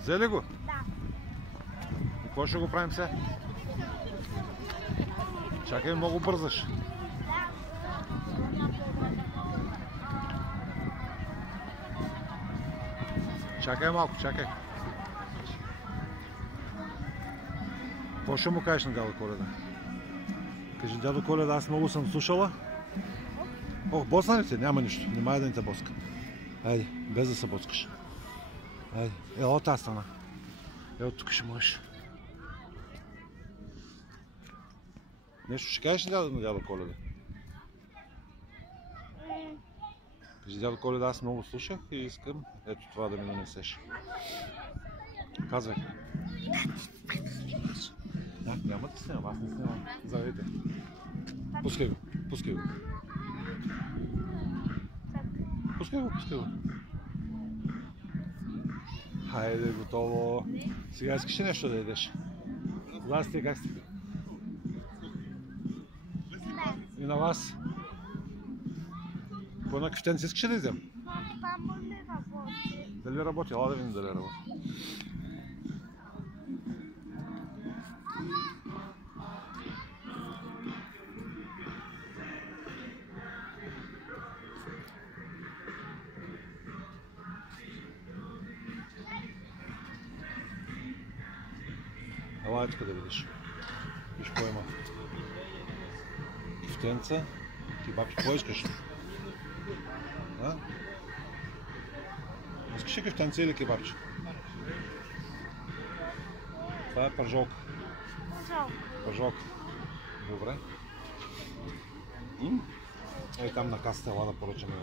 Взели го? Да. И какво ще го правим сега? Чакай, много бързаш. Чакай малко, чакай. Какво ще му кажеш на дядо Коледа? Кажи, дядо Коледа, аз много съм слушала. Ох, босна ли те? Няма нищо. Немай да не те боска. Айде, без да се боскаш. Айде, от тази страна. От тук ще можеш. Нещо ще кажеш ли на дядо Коледа? Кажи, дядо Коледа, аз много слушах и искам ето това да ми нанесеш. Казвай. Няма да снимам, аз не снимам. Заведете. Пускай го, пускай го. Пускай го, пускай го. Хайде, готово. Сега искаш ли нещо да ядеш? Власти, как сте? И на вас? По на кафтенци искаш ли да изям? Мамо не работи. Дали работи? Ела да видим дали работи. Ела тук да видиш. Виж какво има. Кафтенца. Ти бабки, какво искаш? А? Искаш ли кафтенца или кебабче? Това е пържолка. Пържолка. Добре. Ей там на касата, ела да поръчаме.